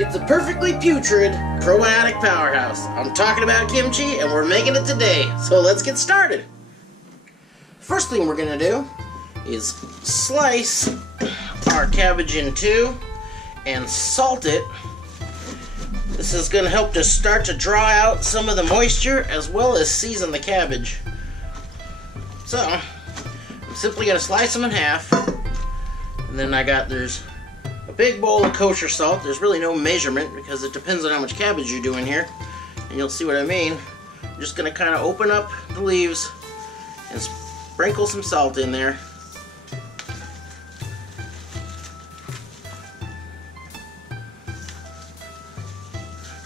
It's a perfectly putrid probiotic powerhouse. I'm talking about kimchi, and we're making it today. So let's get started. First thing we're gonna do is slice our cabbage in two and salt it. This is gonna help to start to draw out some of the moisture as well as season the cabbage. So I'm simply gonna slice them in half, and then there's a big bowl of kosher salt. There's really no measurement because it depends on how much cabbage you're doing here, and you'll see what I mean. I'm just going to kind of open up the leaves and sprinkle some salt in there.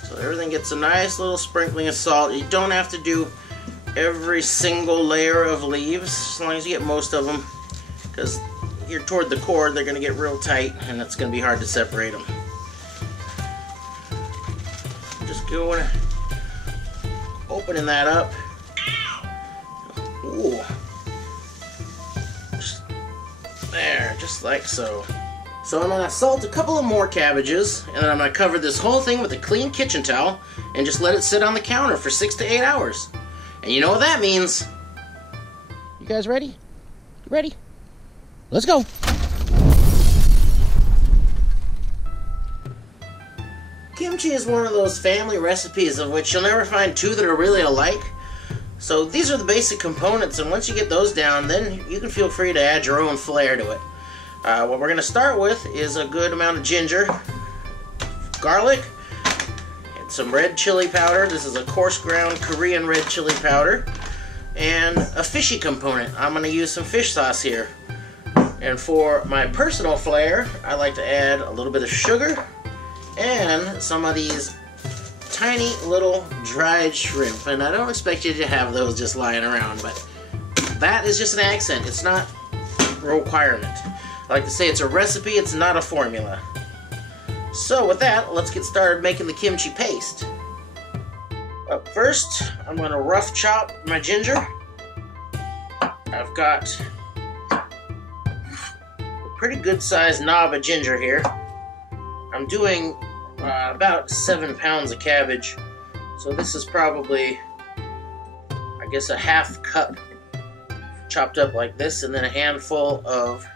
So everything gets a nice little sprinkling of salt. You don't have to do every single layer of leaves, as long as you get most of them, because here toward the core they're going to get real tight and it's going to be hard to separate them. Just going, opening that up. Ooh. Just there, just like so. So I'm going to salt a couple of more cabbages, and then I'm going to cover this whole thing with a clean kitchen towel and just let it sit on the counter for 6 to 8 hours. And you know what that means. You guys ready? You ready? Let's go. Kimchi is one of those family recipes of which you'll never find two that are really alike. So these are the basic components, and once you get those down, then you can feel free to add your own flair to it. What we're going to start with is a good amount of ginger, garlic, and some red chili powder. This is a coarse ground Korean red chili powder, and a fishy component. I'm going to use some fish sauce here. And for my personal flair, I like to add a little bit of sugar and some of these tiny little dried shrimp. And I don't expect you to have those just lying around, but that is just an accent. It's not a requirement. I like to say it's a recipe, it's not a formula. So with that, let's get started making the kimchi paste. Up first, I'm going to rough chop my ginger. I've got pretty good sized knob of ginger here. I'm doing about 7 pounds of cabbage, so this is probably, I guess, a half cup chopped up like this, and then a handful of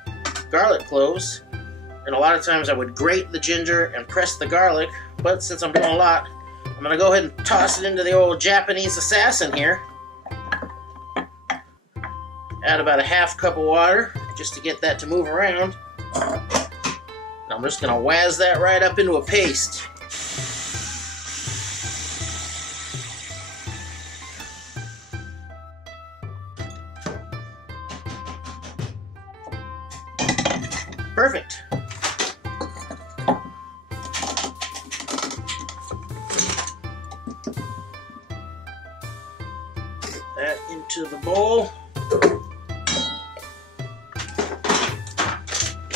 garlic cloves. And a lot of times I would grate the ginger and press the garlic, but since I'm doing a lot, I'm going to go ahead and toss it into the old Japanese assassin here. Add about a half cup of water just to get that to move around. And I'm just going to wazz that right up into a paste. Perfect. Put that into the bowl.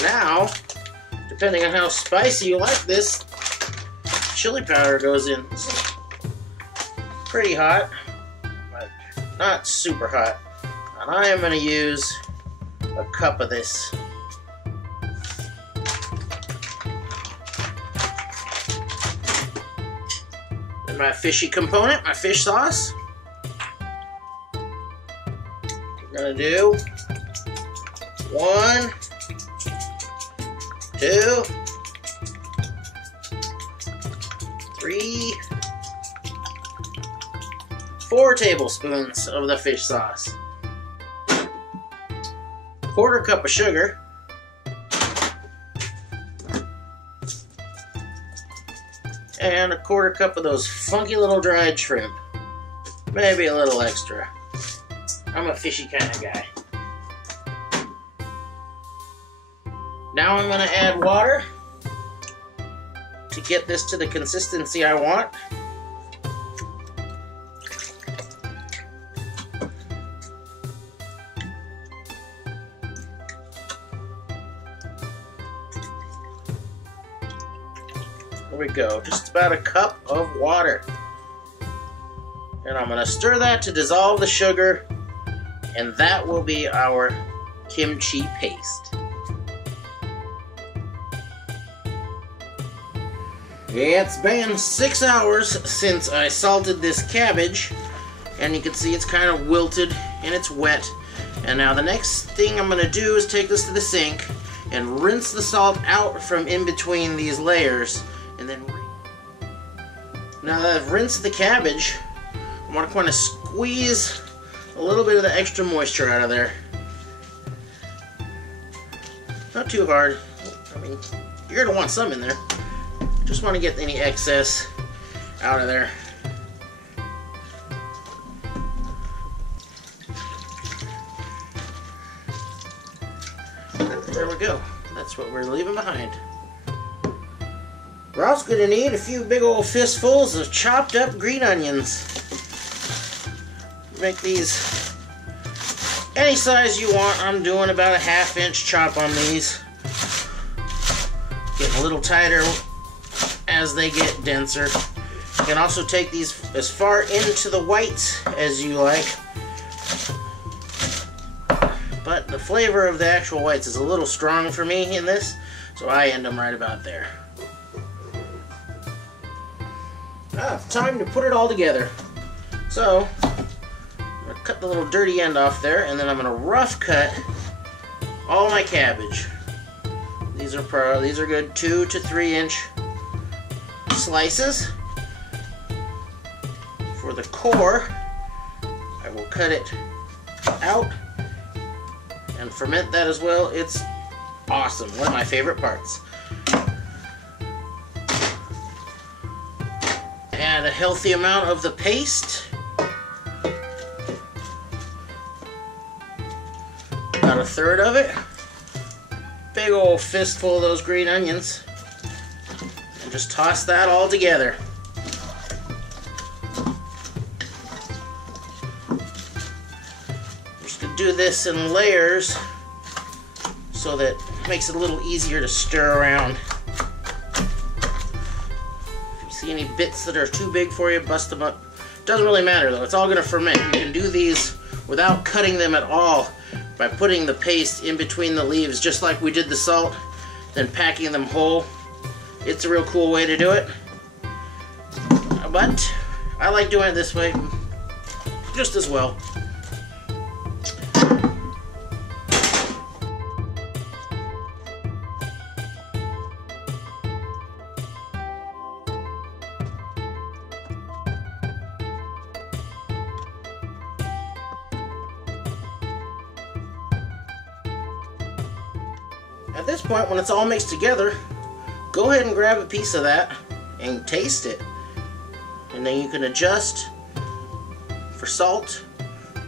Now, depending on how spicy you like this, chili powder goes in. It's pretty hot, but not super hot. And I am going to use a cup of this. And my fishy component, my fish sauce. We're going to do 1, 2, 3, 4 tablespoons of the fish sauce. 1/4 cup of sugar. And 1/4 cup of those funky little dried shrimp. Maybe a little extra. I'm a fishy kind of guy. Now I'm going to add water to get this to the consistency I want. There we go, just about a cup of water. And I'm going to stir that to dissolve the sugar, and that will be our kimchi paste. Yeah, it's been 6 hours since I salted this cabbage, and you can see it's kind of wilted and it's wet. And now the next thing I'm going to do is take this to the sink and rinse the salt out from in between these layers. And then, now that I've rinsed the cabbage, I want to kind of squeeze a little bit of the extra moisture out of there. Not too hard. I mean, you're going to want some in there. Just want to get any excess out of there. There we go. That's what we're leaving behind. We're also going to need a few big old fistfuls of chopped up green onions. Make these any size you want. I'm doing about a 1/2 inch chop on these. Getting a little tighter as they get denser. You can also take these as far into the whites as you like. But the flavor of the actual whites is a little strong for me in this, so I end them right about there. Time to put it all together. So, I'm going to cut the little dirty end off there, and then I'm going to rough cut all my cabbage. These are good 2 to 3 inch slices. For the core, I will cut it out and ferment that as well. It's awesome. One of my favorite parts. Add a healthy amount of the paste. About 1/3 of it. Big old fistful of those green onions. And just toss that all together. I'm just going to do this in layers so that it makes it a little easier to stir around. See any bits that are too big for you, bust them up. Doesn't really matter though, it's all going to ferment. You can do these without cutting them at all by putting the paste in between the leaves, just like we did the salt, then packing them whole. It's a real cool way to do it. But I like doing it this way just as well. At this point, when it's all mixed together, go ahead and grab a piece of that and taste it. And then you can adjust for salt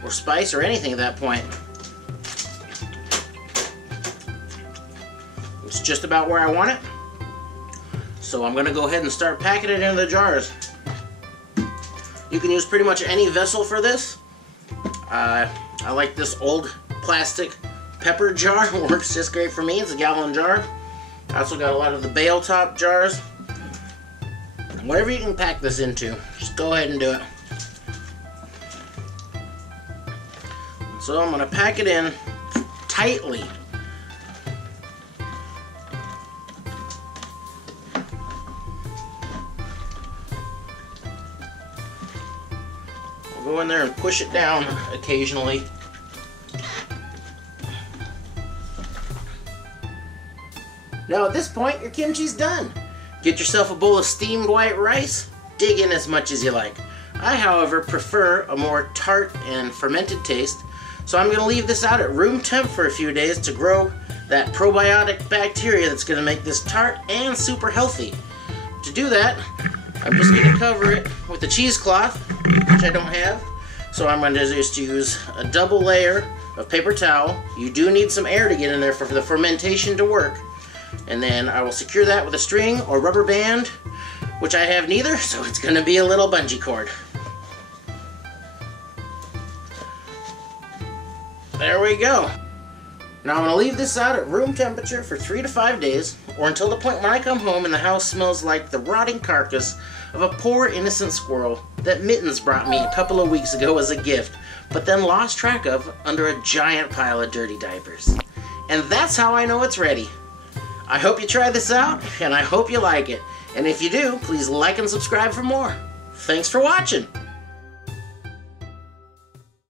or spice or anything at that point. It's just about where I want it. So I'm going to go ahead and start packing it into the jars. You can use pretty much any vessel for this. I like this old plastic pepper jar. Works just great for me. It's a gallon jar. I also got a lot of the bale top jars. Whatever you can pack this into, just go ahead and do it. So I'm going to pack it in tightly. I'll go in there and push it down occasionally. Now at this point, your kimchi's done. Get yourself a bowl of steamed white rice. Dig in as much as you like. I, however, prefer a more tart and fermented taste, so I'm going to leave this out at room temp for a few days to grow that probiotic bacteria that's going to make this tart and super healthy. To do that, I'm just going to cover it with a cheesecloth, which I don't have, so I'm going to just use a double layer of paper towel. You do need some air to get in there for the fermentation to work. And then I will secure that with a string or rubber band, which I have neither, so it's going to be a little bungee cord. There we go. Now I'm going to leave this out at room temperature for 3 to 5 days, or until the point when I come home and the house smells like the rotting carcass of a poor innocent squirrel that Mittens brought me a couple of weeks ago as a gift, but then lost track of under a giant pile of dirty diapers. And that's how I know it's ready. I hope you try this out, and I hope you like it. And if you do, please like and subscribe for more. Thanks for watching.